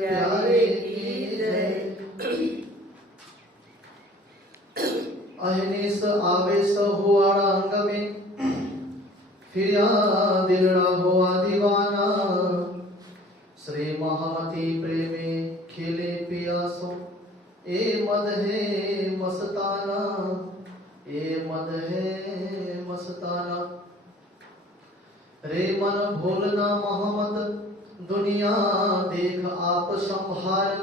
प्यारे की जय। अहनिस आवेश हुआ अंग में, फिर यहाँ दिलड़ा हुआ दीवाना। श्री महामती प्रेमे खिले पियासो, ए मद है मस्ताना, ए मद है मस्ताना। रे मन भूलना मोहम्मद, दुनिया देख आप संभार।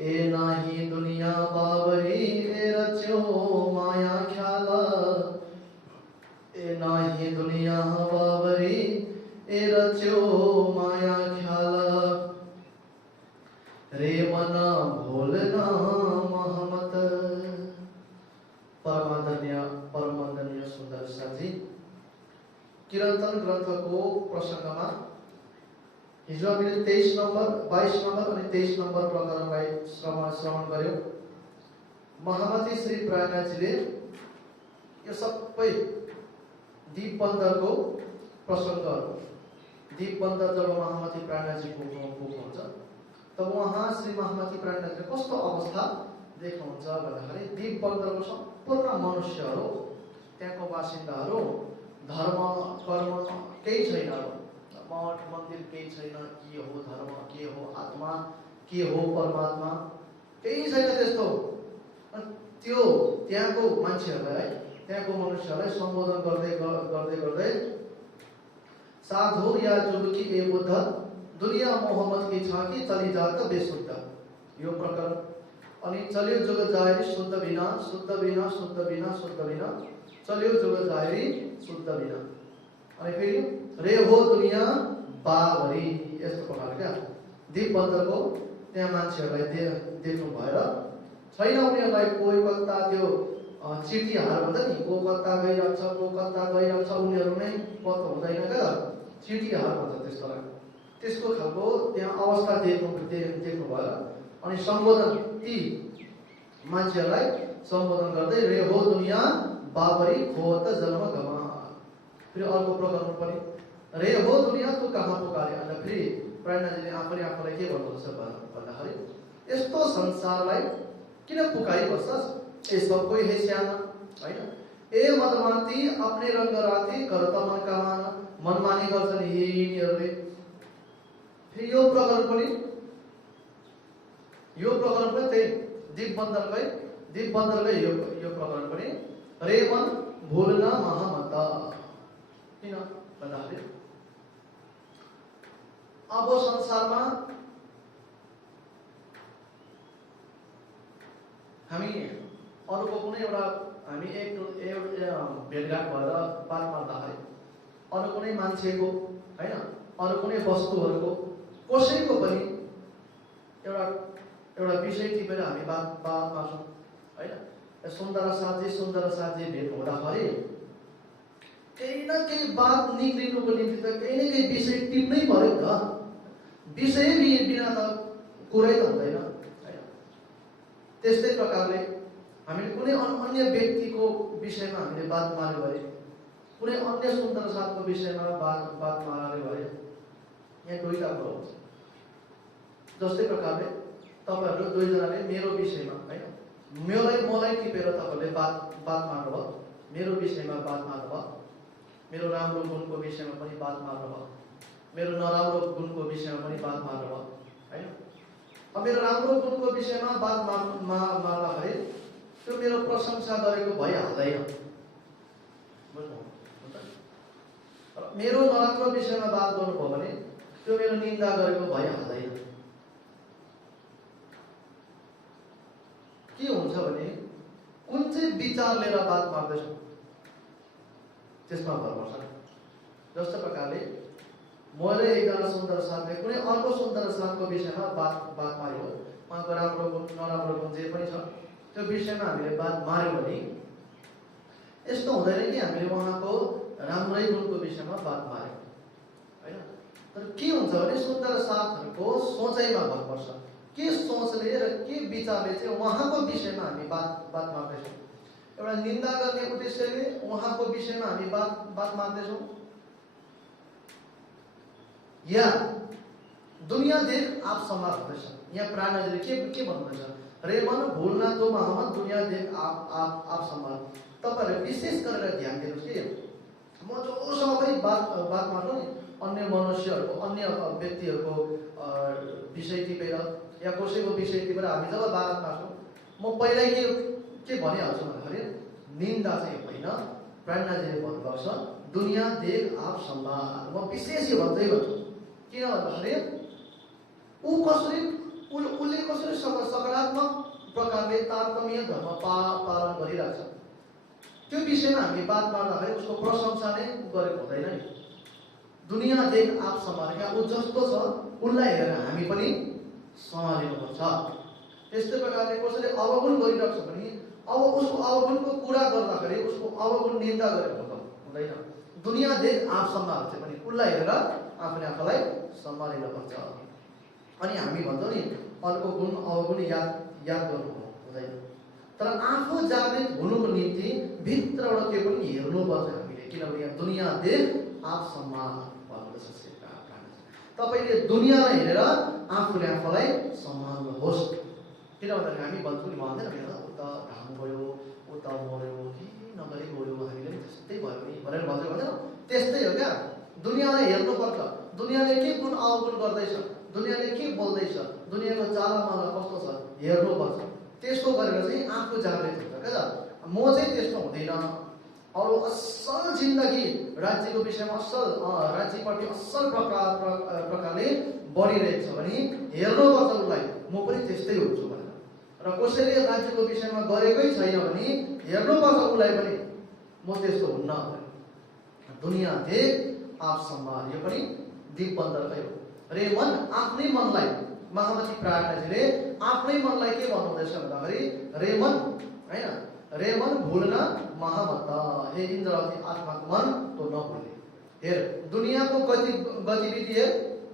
ए नाही दुनिया बावरी, ए रच्यो माया ख्याल। ए नाही दुनिया बावरी, ए रच्यो माया ख्याल। रे मन भूलना मोहम्मद। परमादरणीय सुन्दर साथी, किरन्तन ग्रन्थको प्रसङ्गमा हिजो हामीले 23 नम्बर, 22 नम्बर अनि 23 नम्बर प्रकरणलाई श्रवण गर्यौं। महामती श्री प्रेरणाजीले यो सबै दीपबन्धको प्रसङ्गहरू, दीपबन्ध जब महामती प्रेरणाजी पुग्नुहुन्छ तब उहाँ श्री महामती प्रेरणाजीले कस्तो अवस्था देख्नुहुन्छ भन्दाखेरि दीपबन्धको सम्पूर्ण मनुष्यहरू, त्यहाँको बासिन्दाहरू धर्म कर्म केही छैन, मठ मन्दिर केही छैन, के हो धर्म, के हो आत्मा, के हो परमात्मा, केही छैन त्यस्तो। त्यो त्यहाँको मान्छेहरूलाई, त्यहाँको मनुष्यहरूलाई सम्बोधन गर्दै गर्दै साधु या जुलुकी ए बुद्ध, दुनिया मोहम्मद की छ कि चली जात बेशुद्ध, यो प्रकरण। अनि चल्यो जुग जाहेरी शुद्ध बिना, शुद्ध बिना, शुद्ध बिना, शुद्ध बिना, चल्यो जुग जाहेरी शुद्ध बिना। अनि फेरि रे हो दुनिया बावरी, यस्तो प्रकार क्या दीपबन्धको त्यहाँ मान्छेहरूलाई देख्नु भएर छैन उनीहरूलाई कोही कता त्यो चिठीहरू भन्छ नि, को कता गइरहन्छ, को कता गइरहन्छ, उनीहरू नै पत्तो हुँदैन क्या, चिठीहरू भन्छ त्यसलाई। त्यसको खालको त्यहाँ अवस्था देख्नु भएर अनि सम्बोधन ती मान्छेहरूलाई सम्बोधन गर्दै रे हो दुनिया बाबरी खोत जन्म गमा। फेरि अर्को प्रकरण पनि रे हो दुनिया तू कहाँ पुकारे, अन्त फेरि प्रेरणाजीले आफूलाई के भन्नुहुन्छ भन्दाखेरि यस्तो संसारलाई किन पुकारिबस्छस्, ए सबको हे श्यामा, होइन ए मदमाती आफ्नै रङ्ग राति घर त मन कामान, मनमानी गर्छन् यिनीहरूले। फेरि यो प्रकरण पनि त्यही दीपबन्धरकै यो प्रकरण पनि रे मन भुल्न महामत। किन भन्दाखेरि अब संसारमा हामी अरूको कुनै एउटा हामी एक भेटघाट भएर बात मार्दाखेरि अरू कुनै मान्छेको, होइन अरू कुनै वस्तुहरूको, कसैको पनि एउटा विषय टिपेर हामी बात मार्छौँ, होइन। सुन्दर साथी भेट हुँदाखेरि केही न केही बात निक्लिनुको निम्ति त केही न केही विषय टिप्नै पर्यो नि त। विषय बिना त कुरै त हुँदैन, होइन। त्यस्तै प्रकारले हामीले कुनै अन्य व्यक्तिको विषयमा हामीले बात मार्यो भने, कुनै अन्य सुन्दर साथको विषयमा बात मार्यो भने यहाँ दुईटा कुरो हुन्छ। जस्तै प्रकारले तपाईँहरू दुईजनाले मेरो विषयमा, होइन मलाई टिपेर तपाईँहरूले बात मार्नुभयो, मेरो विषयमा बात मार्नुभयो, मेरो राम्रो गुणको विषयमा पनि बात मार्नुभयो, मेरो नराम्रो गुणको विषयमा पनि बात मार्नुभयो, होइन। अब मेरो राम्रो गुणको विषयमा बात मार्दाखेरि त्यो मेरो प्रशंसा गरेको भइहाल्दैन, मेरो नराम्रो विषयमा बात गर्नुभयो भने त्यो मेरो निन्दा गरेको भइहाल्दैन। के हुन्छ भने कुन चाहिँ विचार लिएर बात मार्दैछौँ त्यसमा भर पर्छ। जस्तो प्रकारले मैले एकजना सुन्दर साथले कुनै अर्को सुन्दर साथको विषयमा बात मार्यो, उहाँको राम्रो गुण नराम्रो गुण जे पनि छ त्यो विषयमा हामीले बात मार्यो भने यस्तो हुँदैन कि हामीले उहाँको राम्रै गुणको विषयमा बात मार्यो, होइन। तर के हुन्छ भने सुन्दर साथहरूको सोचाइमा भर पर्छ, के सोचले र के विचारले चाहिँ उहाँको विषयमा हामी बात मार्दैछौँ। एउटा निन्दा गर्ने उद्देश्यले उहाँको विषयमा हामी बात मार्दैछौँ, या दुनिया देख आप सम्भाल हुँदैछ। यहाँ प्राणले के भन्नुहुन्छ? रे मन भुल्न तो मोहम्मद, दुनिया देख आप सम्भाल। तपाईहरु विशेष गरेर ध्यान दिनुस् के म जोसँग पनि बात मार्छु नि अन्य मनुष्यहरूको अन्य व्यक्तिहरूको विषय टिपेर या कसैको विषय टिपेर हामी जब बात मार्छौँ म पहिल्यै के भनिहाल्छु भन्दाखेरि निन्दा चाहिँ होइन। प्राणनाथले भन्नुभएको छ दुनिया देख आप सम्भाल। म विशेष यो भन्दै भन्छु किन भन्दाखेरि उसले कसरी सकारात्मक प्रकारले तारतम्य धर्म पालन गरिरहेछ त्यो विषयमा हामी बात मार्दाखेरि उसको प्रशंसा नै गरेको हुँदैन नि। दुनिया देख आप सम्भाल, क्या ऊ जस्तो छ उसलाई हेरेर हामी पनि सम्हालिनुपर्छ। त्यस्तै प्रकारले कसैले अवगुण गरिरहेको छ भने अब उसको अवगुणको कुरा गर्दाखेरि उसको अवगुण निन्दा गरेको हुँदैन। दुनिया देख आप सम्भाल चाहिँ पनि उसलाई हेरेर आफूले आफूलाई सम्हालिनुपर्छ। अनि हामी भन्छौँ नि अर्को गुण अवगुण याद गर्नु हुँदैन। तर आफू जागृत हुनुको निम्ति भित्रबाट के पनि हेर्नुपर्छ हामीले। किनभने यहाँ दुनिया देख आप सम्भाल भन्नुपर्छ। तपाईले दुनियाँलाई हेरेर आफूले आफूलाई सम्हाल्नुहोस्। किन भन्दाखेरि हामी भन्छौँ नि भन्दैन उता घाम गयो उता मऱ्यो के नगरी गयो हामीले पनि त्यस्तै भयो नि भनेर भन्छ भन्दैन। त्यस्तै हो क्या। दुनियाँलाई हेर्नुपर्छ। दुनियाँले के गुण अवगुण गर्दैछ, दुनियाँले के बोल्दैछ, दुनियाँको चालमाला कस्तो छ हेर्नुपर्छ। त्यस्तो गरेर चाहिँ आफू जागृत हुन्छ क्या। म चाहिँ त्यस्तो हुँदैन। अरू असल जिन्दगी राज्यको विषयमा असल राज्यप्रति असल प्रकारले बढिरहेको छ भने हेर्नुपर्छ उसलाई म पनि त्यस्तै हुन्छु भनेर। र कसैले राज्यको विषयमा गरेकै छैन भने हेर्नुपर्छ उसलाई पनि म त्यस्तो हुन्न। दुनिया देख आप सम्भाल यो पनि दिपबन्धरकै हो। रे मन आफ्नै मनलाई महामती प्राणजीले आफ्नै मनलाई के भन्नुहुँदैछ भन्दाखेरि रे मन हैन रे मन भुल्न महामत, हे इन्द्रवती आत्माको मन तो नभुल्ने। हेर दुनियाँको गतिविधि हेर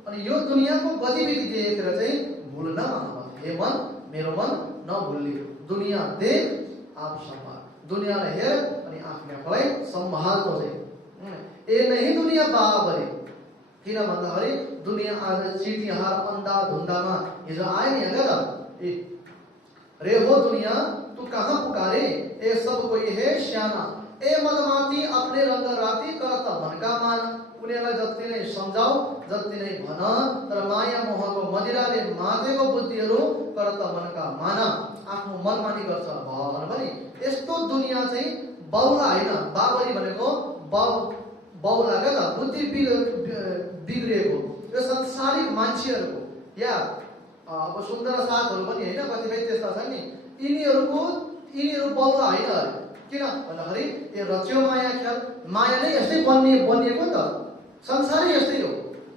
अनि यो दुनियाँको गतिविधि देखेर चाहिँ भुल्न महामत। हे मन मेरो मन नभुल्ने। दुनिया देख आप सम्भाल। दुनियाँलाई हेर अनि आफूले आफूलाई सम्हाल्छौ चाहिँ। ए नहीं दुनिया बाबरी। किन भन्दाखेरि दुनिया आज चिटिहार अन्धा धुन्दामा हिजो आयो नि हेर रे हो दुनिया तू कहाँ पुकारे, ए सब कोई है श्यामा, ए मदमाती अपने रंग राती करत मनका मान। उनीहरूलाई जति नै सम्झाऊ जति नै भन तर माया मोहको मदिराले माथेको बुद्धिहरू करत मनका मान। आफ्नो मनमानी गर्छ भन पनि। यस्तो दुनिया चाहिँ बाउला होइन। बाबरी भनेको बाउला क्या त बुद्धि बिग्रिएको यो संसारिक मान्छेहरूको या अब सुन्दर साथहरू पनि होइन कतिपय त्यस्ता छन् नि यिनीहरू बाउला होइन। किन भन्दाखेरि यो रच्यो माया ख्याल माया नै यस्तै बनिएको नि त। संसारै यस्तै हो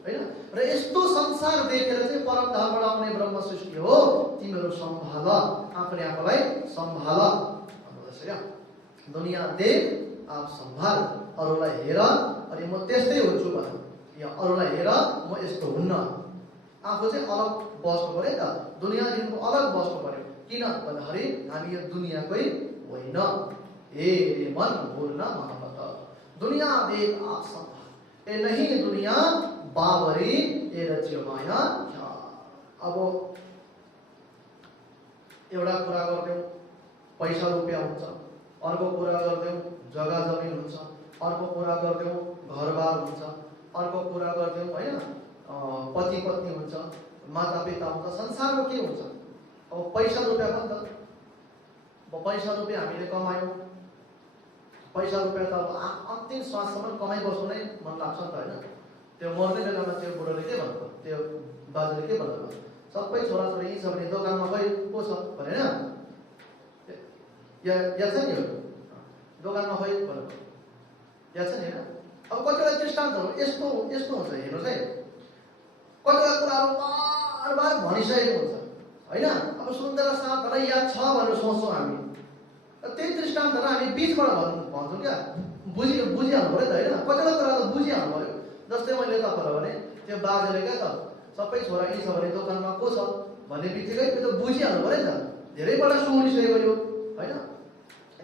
होइन। र यस्तो संसार देखेर चाहिँ परम धामबाट आउने ब्रह्म सृष्टि हो तिमीहरू सम्भाल आफूले आफूलाई सम्भाल भन्दैछ क्या। दुनिया देख आप सम्भाल। अरूलाई हेर अनि म त्यस्तै हुन्छु भन या अरूलाई हेर म यस्तो हुन्न। आफू चाहिँ अलग बस्नु पर्यो त। दुनियाँदेखिको अलग बस्नु पर्यो। किन भन्दाखेरि हामी यो दुनियाँकै होइन। ए मन भुल्न महामत। दुनिया देख आप सम्भाल। ए नहीं दुनिया बाबरी ए रच्यो माया। अब एउटा कुरा गर्दैौ पैसा रुपियाँ हुन्छ, अर्को कुरा गर्दैौ जग्गा जमिन हुन्छ, अर्को कुरा गर्दैौ घरबार हुन्छ, अर्को कुरा गर्दैौ हैन पति पत्नी हुन्छ, माता पिता हुन्छ, संसारमा के हुन्छ। अब पैसा रुपियाँ पनि त पैसा रुपियाँ हामीले कमायौँ, पैसा रुपियाँ त अब अन्तिम श्वाससम्म कमाइ बस्नु नै मन लाग्छ नि त हैन। त्यो मर्दै बेलामा त्यो बुढोले के भन्नु, त्यो बाजुले के भन्नु, सबै छोराछोरी यी छ भने दोकानमा गई को छ भने हैन या छ नि दोकानमा गई भन्नु या छ नि हैन। अब कतिवटा दृष्टान्तहरू यस्तो हुन्छ हेर्नुहोस् है। कतिवटा कुराहरू बार बार भनिसकेको हुन्छ हैन। अब सुन्दर साथलाई याद छ भनेर सोच्छौँ हामी। त्यही दृष्टान्तहरू हामी बिचबाट भन्छौँ क्या। बुझिहाल्नु पऱ्यो त हैन। कतिवटा कुरा त बुझिहाल्नु पऱ्यो। जस्तै मैले तपाईँलाई भने त्यो बाजेले क्या त सबै छोरा यी छ भने दोकानमा को छ भन्ने बित्तिकै त्यो त बुझिहाल्नु पऱ्यो नि त। धेरैपल्ट सुनिसकेको यो हैन।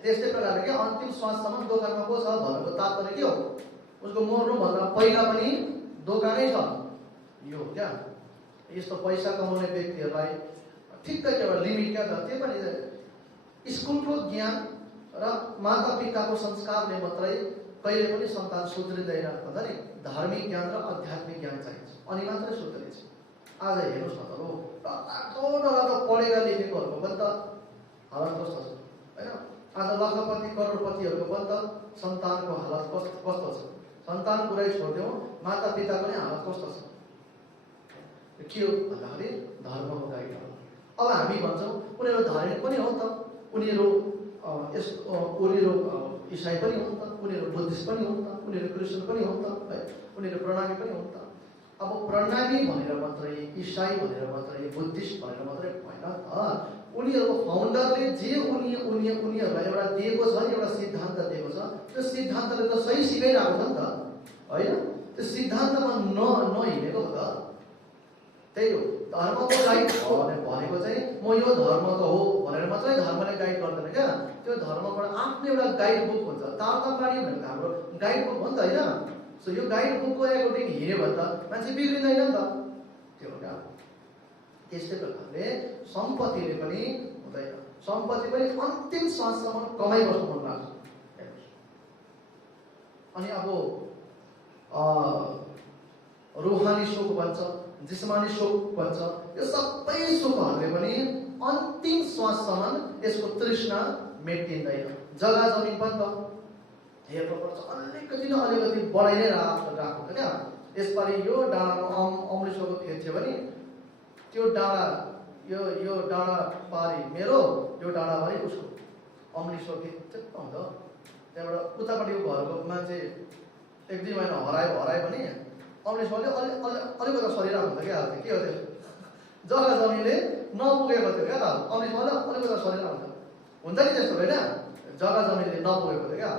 त्यस्तै प्रकारले के अन्तिम श्वाससम्म दोकानमा को छ भनेको तात्पर्य के हो, उसको मर्नुभन्दा पहिला पनि दोकानै छ यो क्या। यस्तो पैसा कमाउने व्यक्तिहरूलाई ठिक्कै एउटा लिमिट क्या छ, त्यो पनि स्कुलको ज्ञान र मातापिताको संस्कारले मात्रै कहिले पनि सन्तान सुध्रिँदैन भन्दा नि धार्मिक ज्ञान र आध्यात्मिक ज्ञान चाहिन्छ, अनि मात्रै सुध्रिन्छ। आज हेर्नुहोस् न त, डरलाग्दो पढेका लेखेकोहरूको पनि त हालत कस्तो छ होइन? आज लखपति करोडपतिहरूको पनि त सन्तानको हालत कस्तो छ? सन्तान कुरै छोडिदेऊ, मातापिताको नि हालत कस्तो छ? के हो भन्दाखेरि धर्मको गाइड हो। अब हामी भन्छौँ उनीहरू धार्मिक पनि हो त, उनीहरू इसाई पनि हुन् त, उनीहरू बुद्धिस्ट पनि हुन् त, उनीहरू क्रिस्चियन पनि हुन् त है, उनीहरू प्रणामी पनि हुन् त। अब प्रणामी भनेर मात्रै, इसाई भनेर मात्रै, बुद्धिस्ट भनेर मात्रै होइन त। उनीहरूको फाउन्डरले जे उनीहरूलाई एउटा दिएको छ, एउटा सिद्धान्त दिएको छ, त्यो सिद्धान्तले त सही सिकाइरहेको छ नि त होइन? त्यो सिद्धान्तमा नहिँडेको हो त। त्यही हो धर्मको गाइड भनेको चाहिँ म यो धर्मको हो भनेर मात्रै धर्मले गाइड गर्दैन क्या। त्यो धर्मबाट आफ्नो एउटा गाइड बुक हुन्छ। तारतम्बाडी भनेको हाम्रो गाइड बुक हो नि त होइन? सो यो गाइड बुकको एकोर्डिङ हिँड्यो भने त मान्छे बिग्रिँदैन नि त, त्यो हो क्या। त्यस्तै प्रकारले सम्पत्तिले पनि हुँदैन, सम्पत्ति पनि अन्तिम श्वाससम्म कमाइबस्नु मन लाग्छ। अनि अब रूहानी सुख भन्छ, जिस्मानी सुख भन्छ, यो सबै सुखहरूले पनि अन्तिम श्वाससम्म यसको तृष्णा मेटिँदैन। जग्गा जमिन पनि त हेर्नुपर्छ, अलिकति न अलिकति बढाइ नै राख्छ क्या। यसपालि यो डाँडामा अमृतसरको खेत थियो भने त्यो डाँडा यो डाँडा पारी मेरो, यो डाँडा पारी उसको, अमृतसर खेत चेप्प हुन्छ। त्यहाँबाट उतापट्टिको घरको मान्छे एक दुई महिना हरायो भने अमृतसरले अलिकति सरिरहेको हुन्छ क्या। के हो त्यो जग्गा जमिनले नपुगेको थियो क्या, अमृतसरले अलिकति सरिरहेको हुन्छ नि त्यस्तो होइन? जग्गा जमिनले नपुगेको थियो क्या।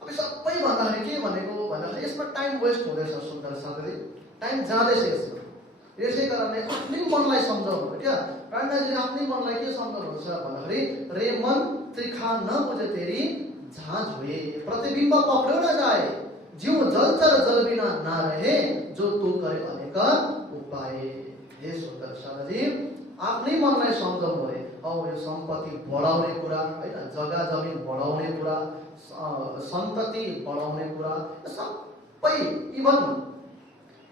अब सबै भन्दाखेरि के भनेको भन्दाखेरि यसमा टाइम वेस्ट हुँदैछ सुन्दर साथी, टाइम जाँदैछ यसमा। यसै कारणले आफ्नै मनलाई सम्झाउनु क्या। पाण्डाजीले आफ्नै मनलाई के सम्झाउनुहुन्छ भन्दाखेरि रे मन त्रिखा नबुझे तेरी झाँझ हुए, प्रतिबिम्ब पक्रियो न जाए, जीव जलचर जल बिना ना रहे, जो तू करे अनेक उपाय। हे सुन्दर साथी, आफ्नै मनलाई सम्झाउनु अरे। अब यो सम्पत्ति बढाउने कुरा होइन, जग्गा जमिन बढाउने कुरा, सन्तति बढाउने कुरा, सबै इभन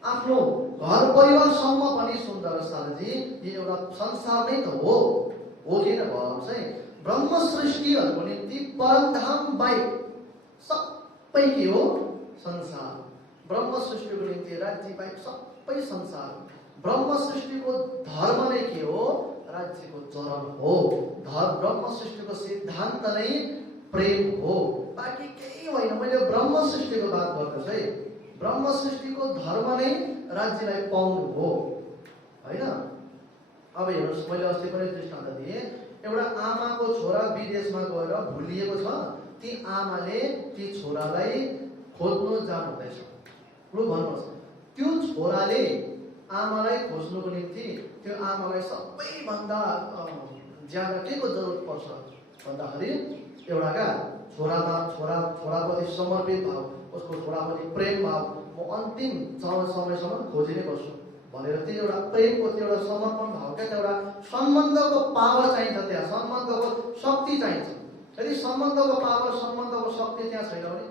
आफ्नो घर परिवारसम्म पनि सुन्दर साथी यो एउटा संसार नै त हो किन भन्नु चाहिँ ब्रह्म सृष्टिहरूको निम्ति परमधाम बाहेक सबै के हो? संसार। ब्रह्म सृष्टिको निम्ति राज्य बाहेक सबै संसार। ब्रह्म सृष्टिको धर्म नै के हो? राज्यको चरण हो। ब्रह्म सृष्टिको सिद्धान्त नै प्रेम हो, बाँकी केही होइन। मैले ब्रह्म सृष्टिको बात गर्दैछु है। ब्रह्म सृष्टिको धर्म नै राज्यलाई पाउनु हो होइन? अब हेर्नुहोस्, मैले अस्ति पनि दृष्टान्त दिएँ। एउटा आमाको छोरा विदेशमा गएर भुलिएको छ, ती आमाले ती छोरालाई खोज्नु जानुहुँदैछ। लु भन्नुहोस्, त्यो छोराले आमालाई खोज्नुको निम्ति त्यो आमालाई सबैभन्दा ज्यादा के को जरुरत पर्छ भन्दाखेरि एउटा क्या छोराप्रति समर्पित भाव, उसको छोराप्रति प्रेम भाव। म अन्तिम समयसम्म खोजी नै गर्छु भनेर त्यो एउटा प्रेमको त्यो एउटा समर्पण भाव क्या, त्यो एउटा सम्बन्धको पावर चाहिन्छ, त्यहाँ सम्बन्धको शक्ति चाहिन्छ। यदि सम्बन्धको पावर, सम्बन्धको शक्ति त्यहाँ छैन भने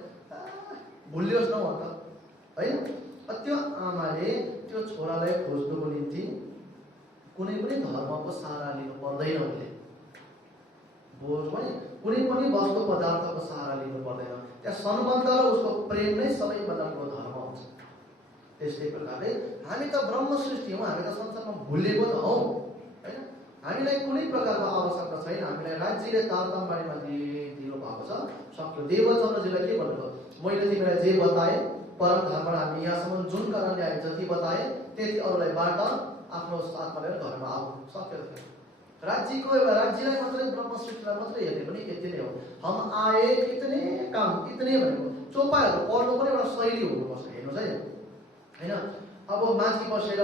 भुलियोस् न अन्त होइन? त्यो आमाले त्यो छोरालाई खोज्नुको निम्ति कुनै पनि धर्मको सहारा लिनु पर्दैन। उसले बोझमा कुनै पनि वस्तु पदार्थको सहारा लिनु पर्दैन। त्यहाँ सम्बन्ध र उसको प्रेम नै सबैभन्दा ठुलो धर्म हुन्छ। त्यस्तै प्रकारले हामी त ब्रह्म सृष्टि हौँ, हामी त संसारमा भुलेको त हौँ होइन? हामीलाई कुनै प्रकारको आवश्यकता छैन। हामीलाई राज्यले तारतम्बाडीमा दिनु भएको छ, सक्यो। देवचन्द्रजीलाई के भन्नुभयो? मैले तिमीलाई जे बताएँ परमधामबाट हामी यहाँसम्म जुन कारणले हामी जति बताएँ त्यति अरूलाई बाट, आफ्नो साथमा लिएर घरमा आऊ, सक्यो। राज्यको एउटा राज्यलाई मात्रै, ब्रह्म सृष्टिलाई मात्रै हेर्ने पनि यति नै हो। हम आए इतने काम, इतने भनेको चोपाहरू पढ्नु पनि एउटा शैली हुनुपर्छ। हेर्नुहोस् है होइन? अब माथि बसेर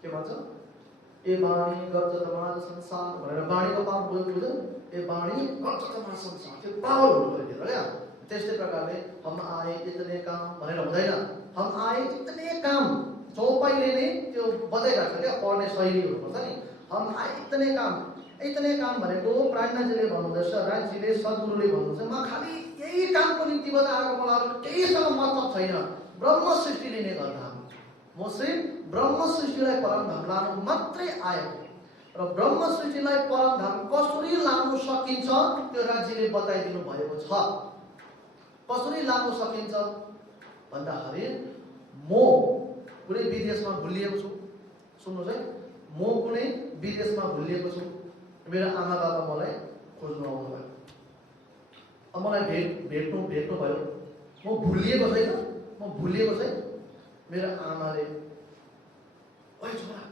के भन्छ, ए वाणी गर्छ तमाज संसार भनेर वाणीको पावर बुझ्नु, ए वाणी गर्छ तमाज संसार, त्यो पावर हुनु पर्यो क्या। त्यस्तै प्रकारले हम आए इतने काम भनेर हुँदैन। हम आए इतने काम चौपाईले नै त्यो बताइरहेको छ क्या पढ्ने शैली हुनुपर्छ नि। हम आए इतने काम भनेको प्राज्ञाजीले भन्नुहुँदैछ, राजजीले सद्गुरुले भन्नुहुन्छ म खालि यही कामको निम्ति मात्र आएको, मलाई अरू केहीसँग मतलब छैन, ब्रह्म सृष्टिले नै गर्दा म सिर्फ ब्रह्म सृष्टिलाई परमधाम लानु मात्रै आएको र ब्रह्म सृष्टिलाई परमधाम कसरी लानु सकिन्छ त्यो राजजीले बताइदिनु भएको छ। कसरी लानु सकिन्छ भन्दाखेरि म कुनै विदेशमा भुलिएको छु, सुन्नुहोस् है, म कुनै विदेशमा भुलिएको छु, मेरो आमा बाबा मलाई खोज्नु आउनु भयो, अब मलाई भेट्नु भयो, म भुलिएको छैन, मेरो आमाले ओइ छोरा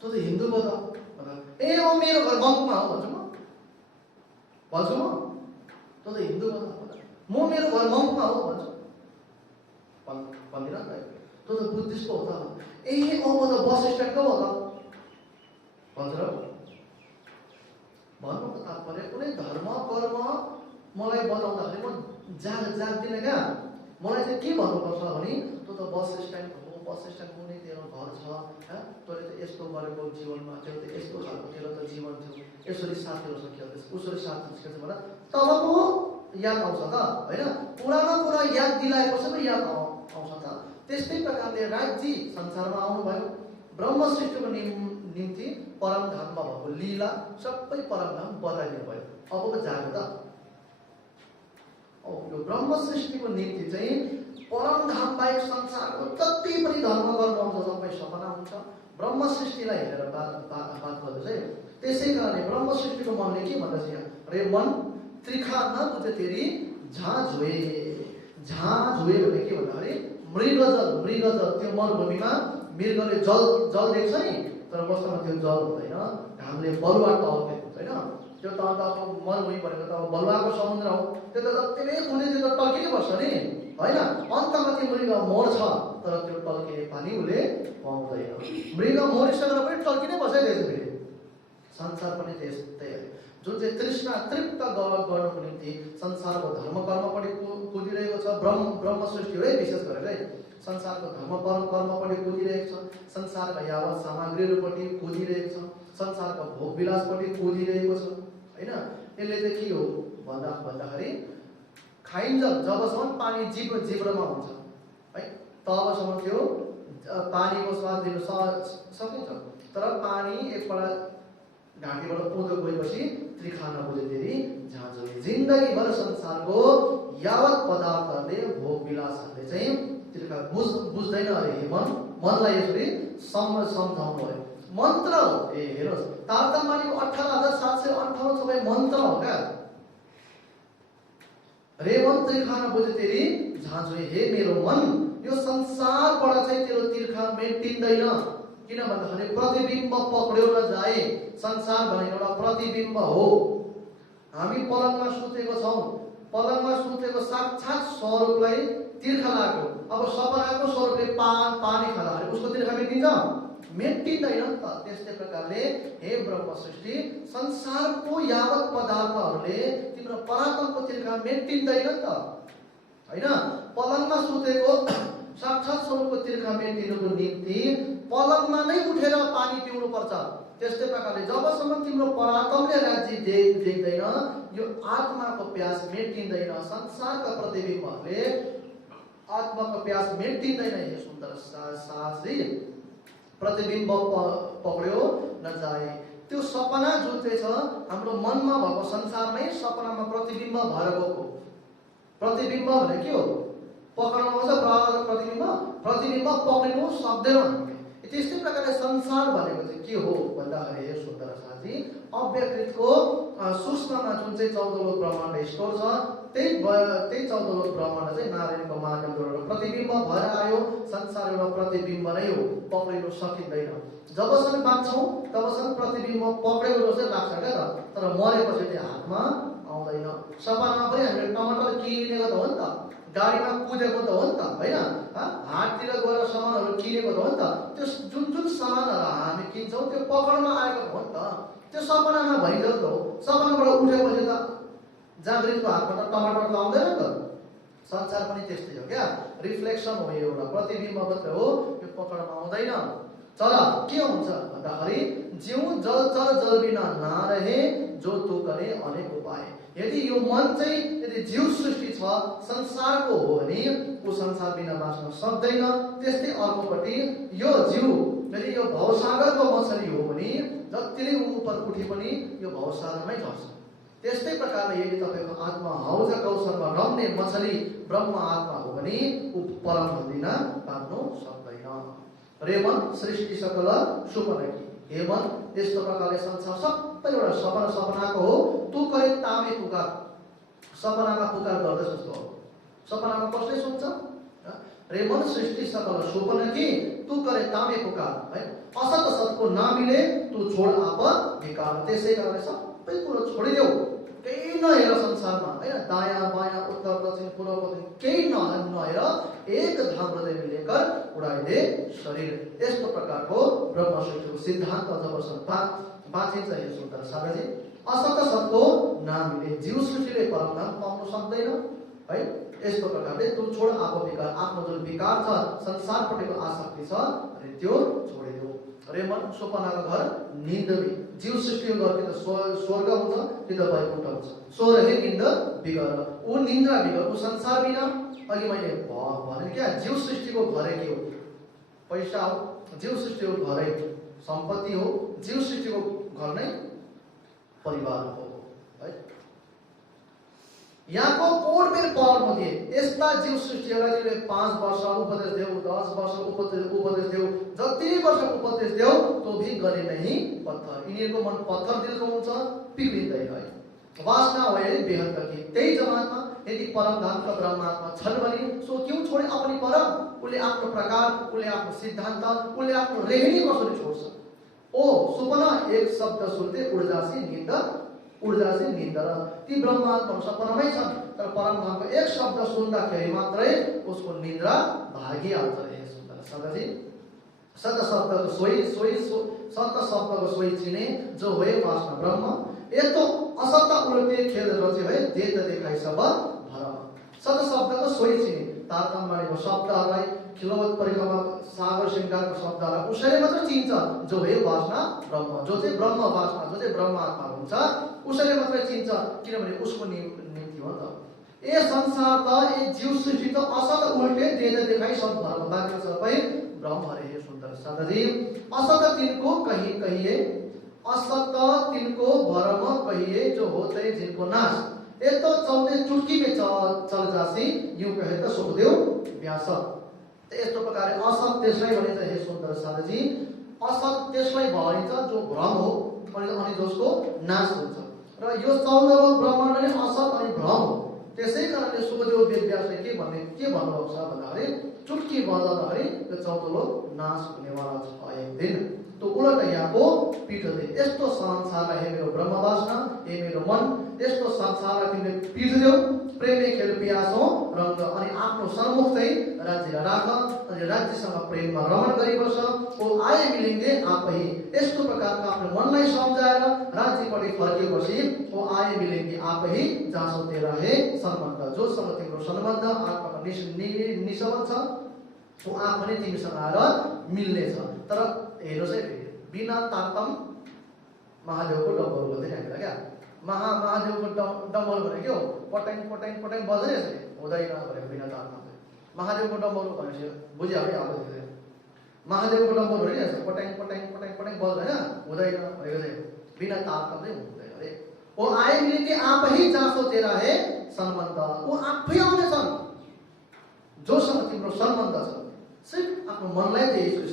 तँ त हिन्दू भयो त, ए म मेरो घर बङ्गमा हो भन्छु म तँ त हिन्दू भयो त, म मेरो घर मङ्गमा हो भन्छु भन्दिनँ नि त, तँ त बुद्धिस्ट पो हो त, ए म त बस स्ट्यान्डको हो त भन्छ र। भन्नुको तात्पर्य कुनै धर्म कर्म मलाई बताउँदाखेरि म जाग्दिनँ क्या। मलाई चाहिँ के भन्नुपर्छ भने तँ त बस स्ट्यान्डको हो, बस स्ट्यान्ड मुनि तेरो घर छ, तैँले त यस्तो गरेको जीवनमा, तेरो त यस्तो खालको तेरो त जीवन थियो, यसरी साथीहरूसँग खेल्दैछ, उसरी साथीहरू खेल्छ भनेर तब पो याद आउँछ त होइन। पुरानो कुरा याद दिलाएपछि पो याद आउँछ त। त्यस्तै प्रकारले राजजी संसारमा आउनुभयो, ब्रह्म सृष्टिको निम्ति परमधाममा भएको लीला सबै परमधाम बताइदिनु भयो। अब पो जाग्यो त। यो ब्रह्म सृष्टिको निम्ति चाहिँ परमधाम बाहेक संसारको जति पनि धर्म कर्म हुन्छ सबै सपना हुन्छ। ब्रह्म सृष्टिलाई हेरेर बात गर्दैछ है। त्यसै कारणले ब्रह्म सृष्टिको मनले के भन्दछ यहाँ, रे मन त्रिखा न बुझे तेरी झाँझुए भने के भन्दाखेरि मृगजल त्यो मरुभूमिमा मृगले जल देख्छ नि, तर वास्तवमा त्यो जल हुँदैन, घामले बलुवा टल्केको हुन्छ होइन। त्यो त अब मरुभूमि भनेको त अब बलुवाको समुद्र हो, त्यो त जति नै कुनै त्यो त टल्किनै पर्छ नि होइन। अन्तमा त्यो मृग मर्छ तर त्यो टल्किने पानी उसले पाउँदैन। मृग मरिसकेर पनि टल्किनै पर्छ त्यसरी। संसार पनि त्यस्तै हो, जुन चाहिँ तृष्णा तृप्त गर्नको निम्ति संसारको धर्म कर्मपट्टि कुदिरहेको छ। ब्रह्म सृष्टि है विशेष गरेर है, संसारको धर्म कर्मपट्टि कुदिरहेको छ, संसारका यावत सामग्रीहरूपट्टि कुदिरहेको छ, संसारको भोग विलासपट्टि कुदिरहेको छ होइन। यसले चाहिँ के हो भन्दाखेरि खाइन्छ जबसम्म पानी जिब्रोमा हुन्छ है, तबसम्म त्यो पानीको स्वाद लिन सकिन्छ। तर पानी एकपल्ट घाँटीबाट उँधो गएपछि त्रिखा नबुझे तेरी झाँझुए। जिन्दगीभर संसारको यावत पदार्थहरूले भोग विलासहरूले चाहिँ त्रिखा बुझ्दैन अरे। मनलाई यसरी सम्झाउनु भयो। मन्त्र हो, ए हेर्नुहोस् तारतम्यको 18,758 सबै मन्त्र हो क्या। रे मन त्रिखा नबुझे तेरी झाँझुए, हे मेरो मन यो संसारबाट चाहिँ तेरो तिर्खा मेटिँदैन। किन भन्दाखेरि प्रतिबिम्ब पक्रियो नजाए। संसार भनेको एउटा प्रतिबिम्ब हो। हामी पलङमा सुतेको छौँ, पलङमा सुतेको साक्षात स्वरूपलाई तिर्खा लाग्यो। अब सपनाको स्वरूपले पानी खाँदाखेरि उसको तिर्खा मेटिन्छ? मेटिँदैन नि त। त्यस्तै प्रकारले हे ब्रह्म सृष्टि संसारको यावत पदार्थहरूले तिम्रो परात्मको तिर्खा मेटिँदैन नि त होइन। पलङमा सुतेको साक्षात स्वरूपको तिर्खा मेटिनुको निम्ति पलङमा नै उठेर पानी पिउनु पर्छ। त्यस्तै प्रकारले जबसम्म तिम्रो परात्मले राज्य देख्दैन यो आत्माको प्यास मेटिँदैन। संसारका प्रतिबिम्बहरूले आत्माको प्यास मेटिँदैन। यो सुन्दर शास्त्री प्रतिबिम्ब पक्रियो नजाए। त्यो सपना जुन चाहिँ छ हाम्रो मनमा भएको संसारमै सपनामा प्रतिबिम्ब भएर गएको। प्रतिबिम्ब भने के हो? पक्राउनु आउँछ प्रतिबिम्ब पक्रिनु सक्दैनौँ हामीले। त्यस्तै प्रकारले संसार भनेको चाहिँ के हो भन्दाखेरि यो सुन्दर साथी अव्यकृतको सूक्ष्ममा जुन चाहिँ 14 लोक ब्रह्माण्ड स्टोर छ त्यही 14 लोक ब्रह्माण्ड चाहिँ नारायणको माध्यमद्वारा प्रतिबिम्ब भएर आयो। संसार एउटा प्रतिबिम्ब नै हो, पक्रिनु सकिँदैन। जबसम्म बाँच्छौँ तबसम्म प्रतिबिम्ब पक्रेको जस्तै लाग्छ क्या त, तर मरेपछि त्यो हातमा आउँदैन। सपनामा पनि हामीले टमाटर किनेको त हो नि त, गाडीमा कुदेको त हो नि त होइन, हाटतिर गएर सामानहरू किनेको त हो नि त। त्यो जुन सामानहरू हामी किन्छौँ त्यो पकडमा आएको त हो नि त। त्यो सपनामा भइदियो त हो। सपनाबाट उठेपछि त जागृतको हातमा त टमाटर त आउँदैन नि त। संसार पनि त्यस्तै हो क्या, रिफ्लेक्सन हो, एउटा प्रतिबिम्ब मात्रै हो, यो पकडमा आउँदैन। तर के हुन्छ भन्दाखेरि जिउ जलचर जल बिना नरहे जो तू करे अनेक उपाय। यदि यो मन चाहिँ यदि जीव सृष्टि छ, संसारको हो भने ऊ संसार बिना बाँच्न सक्दैन। त्यस्तै अर्कोपट्टि यो जीव यदि यो भवसागरको मछली हो भने जतिले उपर उठे पनि यो भवसागरमै झर्छ। त्यस्तै प्रकारले यदि तपाईँको आत्मा हौज कौशलमा रम्ने मछली ब्रह्म आत्मा हो भने ऊ परम भन्दिन बाँच्नु सक्दैन। रेमन सृष्टि सकल सुपनकी, हे मन यस्तो प्रकारले संसार सबै एउटा सपनाको हो। तू करे तामे पुकार, सपनामा पुकार गर्दै जस्तो हो। सपनामा कसले सुन्छ? रेमन सृष्टि सकल सुपनकी, तू करे तामे पुकार, है असत सतको नमिले तू छोड आप विकार। त्यसै कारणले सबै कुरो छोडिदेऊ, केही नहेर संसारमा, हैन दायाँ बायाँ उत्तर दक्षिण पूर्व पश्चिम केही नहेर एक धाम हृदय मिलेकर उडाइदे शरीर। यस्तो प्रकारको ब्रह्म सृष्टिको सिद्धान्त जबसम्म बाँचिन्छ यो सुन्दर सागरजी। असत सतको नमिले जीव सृष्टिले परमधाम पाउन सक्दैन, है यस्तो प्रकारले तू छोड आप विकार, आफ्नो जुन विकार छ संसारपट्टिको आसक्ति छ अनि त्यो छोडिदेऊ। रेमन सपनाको घर निन्दवी, जीव सृष्टिको घर कि त स्वर्ग हुन्छ कि त वैकुण्ठ हुन्छ। स्वर हे निन्द बिगर, ऊ निन्द्रा बिगर, ऊ संसार बिना। अघि मैले भने क्या, जीव सृष्टिको घरै के हो? पैसा हो। जीव सृष्टिको घरै सम्पत्ति हो। जीव सृष्टिको घर नै परिवार हो, है। यहाँको कोण बेर पावर दिए यस्ता जीव सृष्टिहरूलाई 5 वर्ष उपदेश देऊ, 10 वर्ष उपदेश देऊ, जति वर्ष उपदेश देऊ तो भी गले नहीं पत्थर। यिनीहरूको मन पत्थर दिलको हुन्छ, पिघलिँदैन, है। वासना हो बेहद की त्यही जमानमा यदि परमधामका ब्रह्मात्मा छन् भने सो क्यों छोडे अपनी परम? उसले आफ्नो प्रकार, उसले आफ्नो सिद्धान्त, उसले आफ्नो रेहनी कसरी छोड्छ? ओ सुपना एक शब्द सुन्दै ऊर्जासी निन्द, ऊर्जासी निन्द। ती ब्रह्मात्मा सपनामै छन्, तर परमधामको एक शब्द सुन्दाखेरि मात्रै उसको निन्द्रा भागिहाल्छ। हे सुन्दर सदाजी, सत शब्दको सत शब्दको सोही चिने जो होए वासना ब्रह्म। यस्तो असत उल्टे खेल रचे है देत देखाइ सब भरम। सत शब्दको सोही चिने, तारतम्यको शब्दहरूलाई खिलवत परिक्रमा सागर श्रृङ्गारको शब्दहरूलाई उसैले मात्र चिन्छ जो हे वासना ब्रह्म, जो चाहिँ ब्रह्म वासना, जो चाहिँ ब्रह्मात्मा हुन्छ उसैले मात्रै चिन्छ, किनभने उसको निम्ति हो त। ए संसार त ए जीव सृष्टि त असत उल्टे देत देखाइ सब भरम, बाँकी सबै ब्रह्म हरे। हे सुन्दर सदाजी, असत तिनको कहिए, असत तिनको भरम कहिए, जो होते जिनको नाश। ये तो चौथे चुटकी में चल जासी, यूं कहे तो सुखदेव व्यास। यस्तो प्रकारले असत त्यसलाई भनिन्छ। हे सुन्दर साधजी, असत त्यसलाई भनिन्छ जो भ्रम हो अनि जसको नाश हुन्छ। र यो 14 ब्रह्माण्ड नै असत अनि भ्रम हो। त्यसै कारणले सुखदेव व्यासले के भन्नुभएको छ भन्दाखेरि चुटकी बजाउँदाखेरि यो 14 नाश हुनेवाला छ एक दिन। तो उलट यहाँको पीठ दे यस्तो संसारलाई, हे मेरो ब्रह्म वासना, हे मेरो मन, यस्तो संसारलाई तिमीले पीठ देऊ, प्रेमले खेल पियासो रंग, अनि आफ्नो सम्मुख चाहिँ राज्यलाई राख अनि राज्यसँग प्रेममा रमण गरिबस। ओ आए मिलेंगे आपै, यस्तो प्रकारका आफ्नो मनलाई सम्झाएर राज्यपट्टि फर्किएपछि ओ आए मिलेंगे आपै, जहाँसो तेरा हे सम्बन्ध, जोसँग तिम्रो सम्बन्ध आत्माको निसम्बन्ध छ ओ आत्मा नै तिमीसँग आएर मिल्नेछ। तर हेर्नुहोस् है, बिना तारतम महादेवको डम्बल गर्दै हामीलाई क्या, महादेवको डम्बल भने के हो? पट्याङ पट्याङ पट्याङ बज्दै हुँदैन भनेको बिना तारतम। महादेवको डम्बल भनेपछि बुझिहाल्यो आफूले, महादेवको डम्बल हो नि पट्याङ पट्याङ पट्याङ पट्याङ बज्दैन हुँदैन भनेको चाहिँ बिना तारतम चाहिँ हुँदैन अरे। ओ आए मिलेंगे आपै, जहाँसो तेरा हे सम्बन्ध, ऊ आफै आउनेछन् जोसँग तिम्रो सम्बन्ध छ। सिर्फ आफ्नो मनलाई चाहिँ यसरी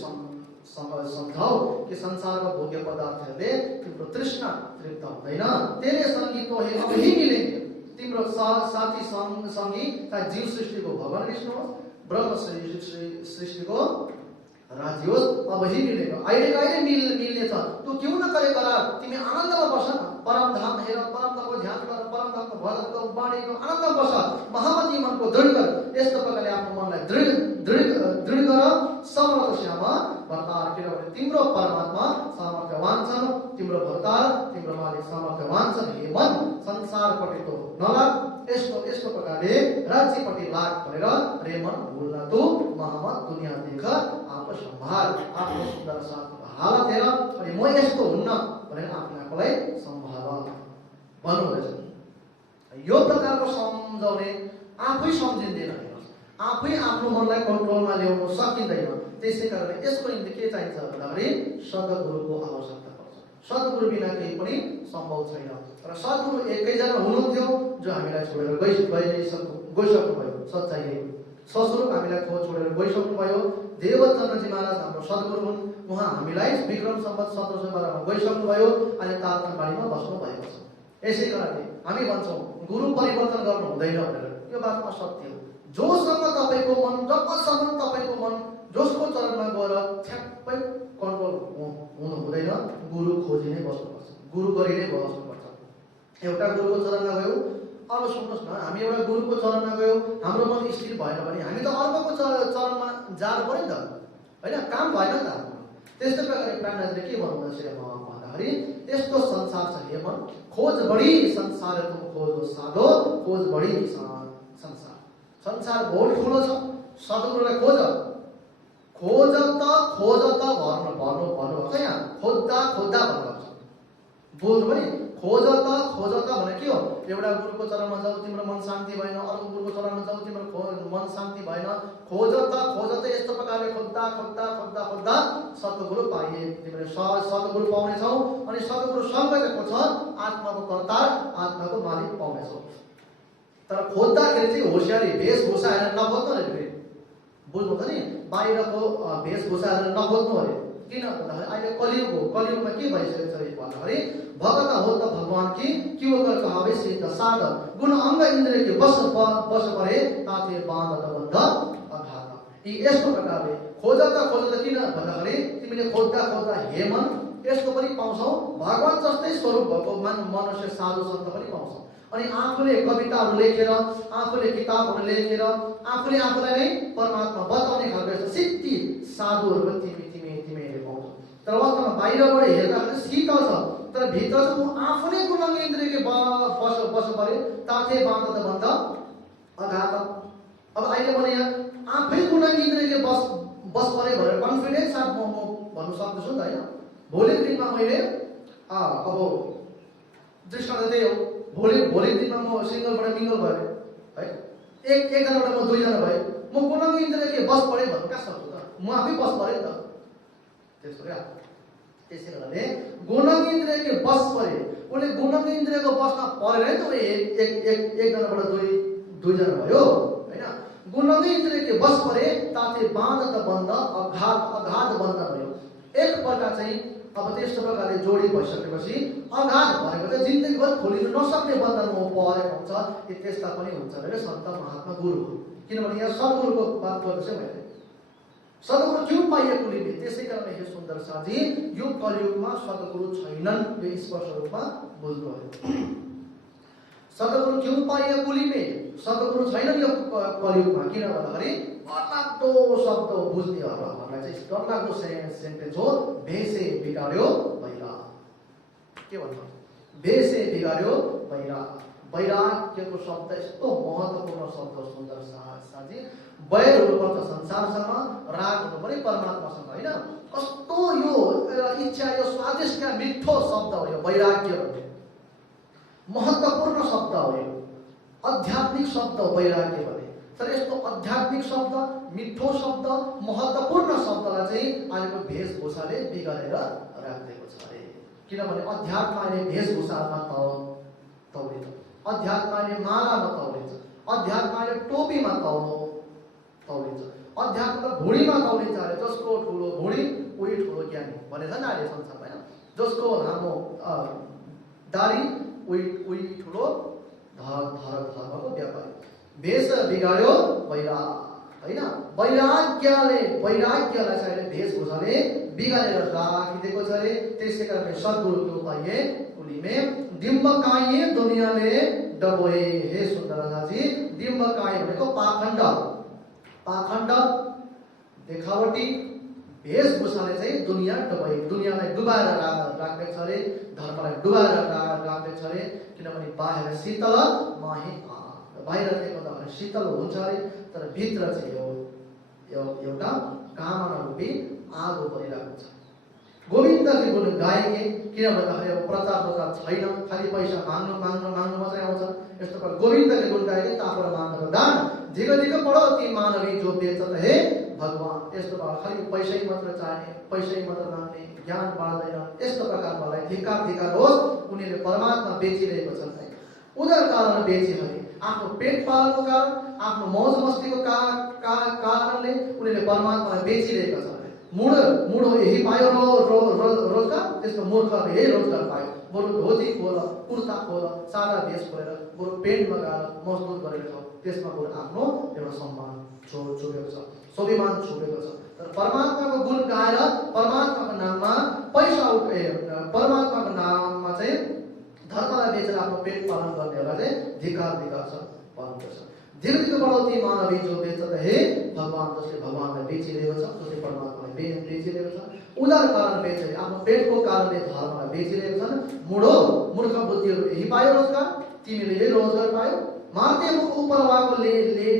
सम्झाऊ कि संसारका भोग्य पदार्थहरूले तिम्रो तृष्णा तृप्त हुँदैन। तेरे संगी तो हे अब ही मिलेंगे, तिम्रो साथी संगी चाहे जीव सृष्टिको भगवान विष्णु होस्, ब्रह्म सृष्टिको राज्य होस्, अब ही मिलेगा, अहिले मिल्ने छ। तू क्यों न करे करार, तिमी आनन्दमा बस न, परमधाम हेर, परमधामको ध्यान गर, परमधामको भजन गर, वाणीको आनन्दमा बस, महामती मनको दृढ गर। यस्तो प्रकारले आफ्नो मनलाई दृढ गर। समर्थ श्याम भर्तार, किनभने तिम्रो परमात्मा सामर्थ्यवान छन्, तिम्रो भर्तार तिम्रो मालिक सामर्थ्यवान छन्। हे मन संसारपट्टि तो नलाग, यस्तो प्रकारले राज्यपट्टि लाग भनेर रे मन भुल्न तु मोहम्मद दुनिया देख आफू सम्भाल आफ्नो सुन्दर साथको हालत हेर अनि म यस्तो हुन्न भनेर आफ्नो आफूलाई सम्भाल भन्नुहुँदैछ। यो प्रकारको सम्झाउने आफै सम्झिँदैन, आफै आफ्नो मनलाई कन्ट्रोलमा ल्याउन सकिँदैन। त्यसै कारणले यसको निम्ति के चाहिन्छ भन्दाखेरि सद्गुरुको आवश्यकता पर्छ। सद्गुरु बिना केही पनि सम्भव छैन। र सद्गुरु एकैजना हुनुहुन्थ्यो जो हामीलाई छोडेर गइसक्नुभयो। सच्चाइ यही सस्वरूप हामीलाई छोडेर गइसक्नुभयो। देवत चन्द्रजी महाराज हाम्रो सद्गुरु हुन्। उहाँ हामीलाई विक्रम सम्वत 1712 मा गइसक्नुभयो अनि तारतम्बाडीमा बस्नु भएको छ। यसै कारणले हामी भन्छौँ गुरु परिवर्तन गर्नु हुँदैन भनेर। यो बात असत्य हो। जोसँग तपाईँको मन, जबसम्म तपाईँको मन जसको चरणमा गएर ठ्याक्कै कन्ट्रोल हुनु हुँदैन, गुरु खोजी नै बस्नुपर्छ, गुरु गरी नै बस्नुपर्छ। एउटा गुरुको चरणमा गयो, अब सुन्नुहोस् न, हामी एउटा गुरुको चरणमा गयो, हाम्रो मन स्थिर भएन भने हामी त अर्कोको चरणमा जानु पर्यो नि त, होइन? काम भएन नि त हाम्रो। त्यस्तै प्रकारले प्राणनाथले के भन्नुहुन्छ भन्दाखेरि यस्तो संसार छ हे मन, खोज बढी संसार तुम खोजो साधो, खोज बढी संसार। संसार बहुत ठुलो छ, सद्गुरुलाई खोज त भन्नुभएको छ। यहाँ खोज्दा भन्नुभएको छ, बुझ्नु पनि। खोज त भने के हो? एउटा गुरुको चरणमा जाऊ तिम्रो मन शान्ति भएन, अर्को गुरुको चरणमा जाऊ तिम्रो मन शान्ति भएन। खोज त यस्तो प्रकारले खोज्दा सद्गुरु पाइए तिमीले सद्गुरु पाउनेछौ। अनि सद्गुरु सँगै को छ आत्माको कर्ता, आत्माको मालिक पाउनेछौ। तर खोज्दाखेरि चाहिँ होसियारी वेशभूषा हेरेर नखोज्नु अरे फेरि, बुझ्नु त नि? बाहिरको वेशभूषा हेरेर नखोज्नु अरे। किन भन्दाखेरि अहिले कलियुगमा के भइसकेको छ भन्दाखेरि भगत हो त भगवान की क्यों कर कहावे सिद्ध साध, गुण अंग इन्द्रिय के बस परे ताते बाँध बन्ध अघात। यी यस्तो प्रकारले खोज त किन भन्दाखेरि तिमीले खोज्दा हे मन यस्तो पनि पाउँछौ, भगवान जस्तै स्वरूप भएको मनुष्य साधु सन्त पनि पाउँछौ। अनि आफूले कविताहरू लेखेर, आफूले किताबहरू लेखेर, आफूले आफूलाई नै परमात्मा बताउने खालको सिद्धि साधुहरू पनि तिमीले पाउँछौ। तर वास्तवमा बाहिरबाट हेर्दाखेरि शीतल छ, तर भित्र चाहिँ आफूले गुणङ्ग इन्द्रियको बस परे ताथे बाँध बन्ध अघात। अब अहिले मैले यहाँ आफै गुणङ्ग इन्द्रियको बस परे भनेर कन्फिडेन्स साथ म भन्नु सक्दैछु नि त, होइन? भोलिको दिनमा मैले अब दृष्टान्त त्यही हो, भोलिको दिनमा म सिङ्गलबाट मिङ्गल भएँ है, एकजनाबाट म दुईजना भएँ, म गुणङ्ग इन्द्रियको बस परेँ भन्नु कहाँ सक्छु त? म आफै बस परेँ नि त। त्यसो क्या त्यसै कारणले गुणङ्ग इन्द्रियको बस परे, उसले गुणङ्ग इन्द्रियको बसमा परेर त एकजनाबाट दुईजना भयो, होइन? गुणङ्ग इन्द्रियको बस परे ताते बाँध त बन्द अघात बन्द भयो। एक प्रकार चाहिँ अब त्यस्तो प्रकारले जोडी भइसकेपछि अघात भनेको चाहिँ जिन्दगीभर खोलिनु नसक्ने बन्धनमा परेको हुन्छ। त्यस्ता पनि हुन्छ अरे सन्त महात्मा गुरु। किनभने यहाँ सद्गुरुको बात गर्दैछु मैले। सद्गुरु क्यों पाइए कुलीले? त्यसै कारणले हे सुन्दर साथी, यो कलियुगमा सद्गुरु छैनन्, यो स्पष्ट रूपमा बुझ्नु भयो। सद्गुरु क्यों पाइए कुलीले? सद्गुरु छैनन् यो कलियुगमा। किन भन्दाखेरि डरलाग्दो शब्द बुझ्नेहरूलाई चाहिँ डरलाग्दो सेन्टेन्स हो, भेषे बिगाड्यो बैरा। के भन्छ? भेषे बिगाड्यो बैरा। वैराग्यको शब्द यस्तो महत्त्वपूर्ण शब्द सुन्दर साथी। वैर हुनुपर्छ संसारसँग, राग हुनु पनि परमात्मासँग, होइन? कस्तो यो इच्छा, यो स्वादिष्ट मिठो शब्द हो यो वैराग्य भन्ने। महत्त्वपूर्ण शब्द हो यो, आध्यात्मिक शब्द वैराग्य भन्ने। तर यस्तो आध्यात्मिक शब्द, मिठो शब्द, महत्त्वपूर्ण शब्दलाई चाहिँ अहिलेको वेशभूषाले बिगारेर राखिदिएको छ अरे। किनभने अध्यात्म अहिले वेशभूषामा तौलिन्छ, अध्यात्म अहिले मालामा तौलिन्छ, अध्यात्म अहिले टोपीमा तौलिन्छ, अध्यात्म भुँडीमा तौलिन्छ अरे। जसको ठुलो भुँडी उही ठुलो ज्ञानी भनेछ नि अहिले संसारमा, होइन? जसको लामो दाढी उही ठुलो धर्मको व्यापारी। भेष बिगाड्यो वैराग, होइन? वैराग्यलाई चाहिँ अहिले वेशभूषाले बिगारेर राखिदिएको छ अरे। त्यसै कारणले सद्गुरुको पाइए कुलीमे डिम्बकाइए दुनियाँले डबोए। हे सुन्दर साथी, डिम्बकाय भनेको पाखण्ड देखावटी वेशभूषाले चाहिँ दुनियाँलाई डुबाएर राख्दैछ अरे, धर्मलाई डुबाएर राख्दैछ अरे। किनभने बाहिर शीतल माहे आग, बाहिरले गर्दाखेरि शीतल हुन्छ अरे, तर भित्र चाहिँ एउटा कामना रूपी आगो बलिरहेको छ। गोविन्दकी गुण गाएके, किन भन्दाखेरि अब प्रचार छैन, खालि पैसा माग्नु माग्नु माग्नु मात्रै आउँछ। यस्तो प्रकार गोविन्दकी गुण गाएके तापर माग्नको दान, धिग धिग पढो ती मानवी जो बेचत हे भगवान। यस्तो प्रकार खालि पैसै मात्र चाहिने, पैसै मात्र माग्ने, ज्ञान बाँड्दैन, यस्तो प्रकारकोलाई धिक्कार होस्। उनीहरूले परमात्मा बेचिरहेको छन्। उनीहरू कारण बेचिरहे, आफ्नो पेट पालनको कारण, आफ्नो मौज मस्तीको कारणले उनीहरूले परमात्मालाई बेचिरहेका छन्। मुडो यही पायो रोजगार, त्यस्तो मूर्खले यही रोजगार पायो। बरु धोती खोल, कुर्ता खोल, सादा भेष खोलेर बरु पेन्ट लगाएर मजबुत गरेर खाऊ, त्यसमा बरु आफ्नो एउटा सम्मान छुपेको छ, स्वाभिमान छुपेको छ। तर परमात्माको गुण गाएर परमात्माको नाममा पैसा परमात्माको नाममा चाहिँ धर्मलाई बेचेर आफ्नो पेट पालन गर्नेहरूलाई चाहिँ धिक्कार छ भन्नुपर्छ। धिक धिक बढाउँती मानवी जो बेचत हे भगवान, जसले भगवानलाई बेचिरहेको छ, जसले परमात्मालाई बेचिरहेको छ, उनीहरू कारण बेचेर आफ्नो पेटको कारणले धर्मलाई बेचिरहेको छन्। मूर्ख बुद्धिहरू यही पायो रोजगार, तिमीले यही रोजगार पायो। मार्ते मुख उपर उहाँको ले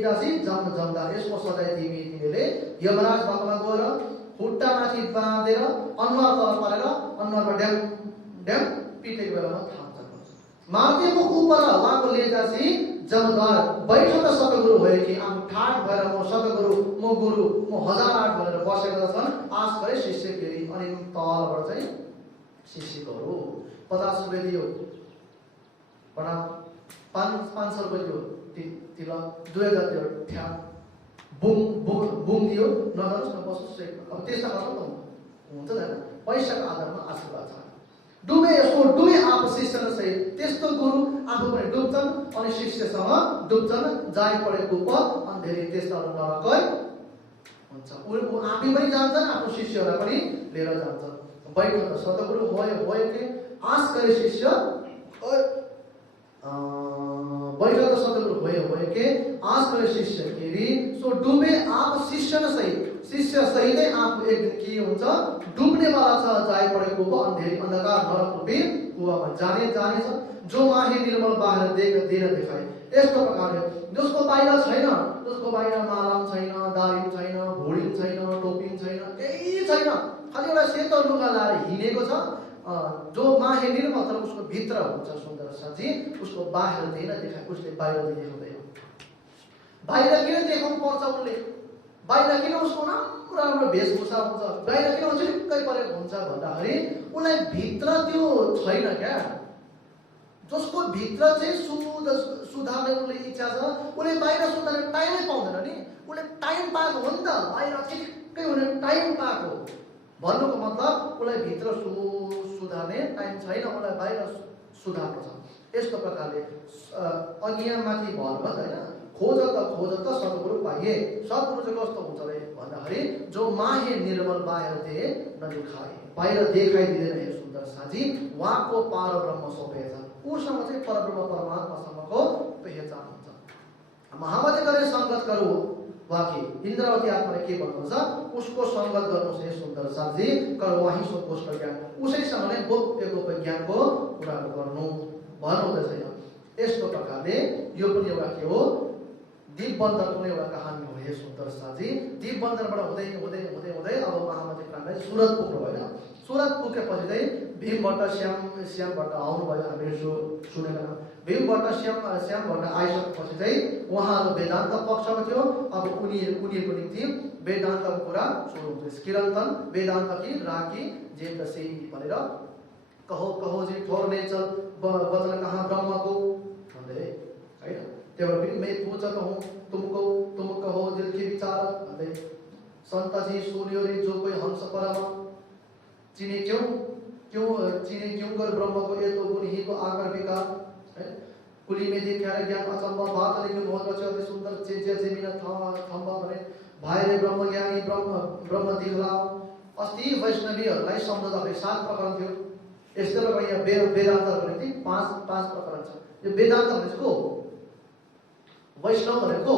जासी जम्दा, यसको सजाय तिमीले यमराज भगवान गएर खुट्टामाथि बाँधेर अनुहार तल पारेर अनुहारमा ड्याम पिटेको बेलामा थाम्छ। मार्ते मुख उपर उहाँको ले जासी जमदार, बैठो त सतगुरु भयो कि आफू ठाट भएर म सतगुरु, म गुरु, म 1008 भनेर बसेका छन्। आश गरे शिष्य फेरि, अनि तलबाट चाहिँ शिष्यहरू 50 रुपियाँ दियो, बडा 500 रुपियाँ दियो, तिल 2000 दियो, ठ्या बुङ दियो, नजानुहोस् न बस्नुहोस्। अब त्यस्ता गर्नु त हुन्छ नि, पैसाको आधारमा आशीर्वाद छ। डुबे आप शिष्य सहित, त्यस्तो गुरु आफू पनि डुब्छन् अनि शिष्यसँग डुब्छन्। जाई पढेको पद अनि धेरै त्यस्ताहरू नरकै हुन्छ। ऊ आफै पनि जान्छन्, आफ्नो शिष्यहरूलाई पनि लिएर जान्छन्। बैठो त सतगुरु भयो कि आश गरे शिष्य, बैठो त सतगुरु भयो कि आश गरे शिष्य फेरि। सो डुबे आप शिष्य सहित, शिष्य सहितै आफू एक दिन के हुन्छ, डुब्नेवाला छ। जाई पढेको अन्धेरी अन्धकार नरक रूपी कुवामा जानेछ। जो माही निर्मल बाहिर देखाए, यस्तो प्रकारले जसको बाहिर छैन, जसको बाहिर मालाम छैन, दारिम छैन, भुडिम छैन, टोपिम छैन, केही छैन, खालि एउटा सेतो लुगा लाएर हिँडेको छ। जो माहे निर्मल, तर उसको भित्र हुन्छ सुन्दर साथी, उसको बाहिर देखाए, उसले बाहिर देखाउँदैन। बाहिर किन देखाउनु पर्छ उसले? बाहिर किन उसको राम्रो वेशभूषा हुन्छ, बाहिर किन चिक्कै परेको हुन्छ भन्दाखेरि उसलाई भित्र त्यो छैन क्या। जसको भित्र चाहिँ सुधार्ने उसले इच्छा छ, उसले बाहिर सुधार्ने टाइमै पाउँदैन नि। उसले टाइम पाएको हो नि त, बाहिर चिक्कै हुने टाइम पाएको भन्नुको मतलब उसलाई भित्र सुधार्ने टाइम छैन, उसलाई बाहिर सुधार्नु छ। यस्तो प्रकारले अज्ञानमाथि भन्नुभयो होइन, खोज त सद्गुरु पाइए। सद्गुरु चाहिँ कस्तो हुन्छ अरे भन्दाखेरि जो माहे निर्मल बाहिर दिए नदेखाए, बाहिर देखाइदिँदैन हे सुन्दर साथी, उहाँको परब्रह्म सोपेछ। उसँग चाहिँ परब्रह्म परमात्मासँगको पहिचान हुन्छ। महामती गरे सङ्गत गरौँ वाकी, इन्द्रावती आत्माले के भन्नुहुन्छ, उसको सङ्गत गर्नुहोस् हे सुन्दर साथी, कर वहीँ सो गोष्ठ ज्ञान, उसैसँग नै गोप्य ज्ञानको कुराहरू गर्नु भन्नुहुँदैछ। यस्तो प्रकारले यो पनि एउटा के हो, दीपबन्धनको एउटा कहानी हो हे सुन्दर साथी। दीपबन्धनबाट हुँदै हुँदै हुँदै हुँदै अब महामती प्राणलाई सुरत पुग्नु भयो। सुरत पुगेपछि चाहिँ भीमभट्ट श्याम भट्ट आउनुभयो, हामीले सुनेका। भीमभट्ट श्याम भट्ट आइसकेपछि चाहिँ उहाँहरू वेदान्त पक्षमा थियो। अब उनीहरूको निम्ति वेदान्तको कुरा सुरु हुन्छ। किरन्तन वेदान्त कि राखी जेल दशै भनेर कहो जी ठोर्ने चल वचन कहाँ ब्रह्म को भन्दै होइन। त्यहाँबाट पनि मैं पूछत हूँ तुमको, तुम कहो दिल के विचार भन्दै। संत जी सुनियो रे जो कोई हंस परम, चिने क्यों कर ब्रह्म को, ये तो गुण ही को आकर विकार है। कुली में देखा ज्ञान अचंबा बात, लेकिन बहुत अच्छा अति सुंदर चेजिया जेमिना थम्बा भने भाइले ब्रह्म ज्ञानी ब्रह्म दिखलाओ। अस्ति वैष्णवीहरूलाई सम्झाउँदाखेरि 7 प्रकरण थियो। यस्तै प्रकार यहाँ वेदान्त भनेको 5 प्रकरण छ। यो वेदान्त भनेको वैष्णव भनेको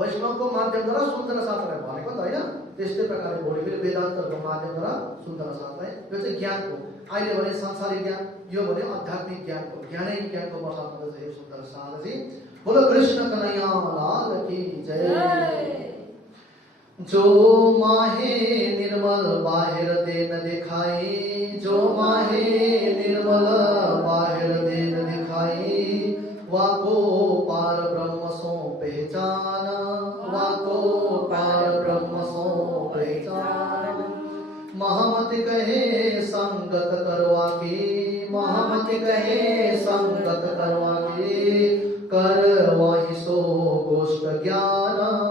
वैष्णवको माध्यमद्वारा सुन्दर शास्त्रलाई भनेको त होइन। त्यस्तै प्रकारले भोलि फेरि वेदान्तको माध्यमद्वारा सुन्दर शास्त्रलाई, यो चाहिँ ज्ञानको, अहिले भने सांसारिक ज्ञान, यो भने आध्यात्मिक ज्ञानको, ज्ञानको वर्षा हुँदैछ यो सुन्दर शास्त्र चाहिँ। बोलो कृष्ण कन्हैया लाल की जय। जय। जो माहे निर्मल बाहिर देन दिखाई, जो माहे निर्मल बाहिर देन दिखाई, वाको पार ब्रह्म सो पहचान, वाको पार ब्रह्म सो पहचान। महामति कहे संगत करवा की, महामति कहे संगत करवा की, कर वही सो गोष्ठ ज्ञान,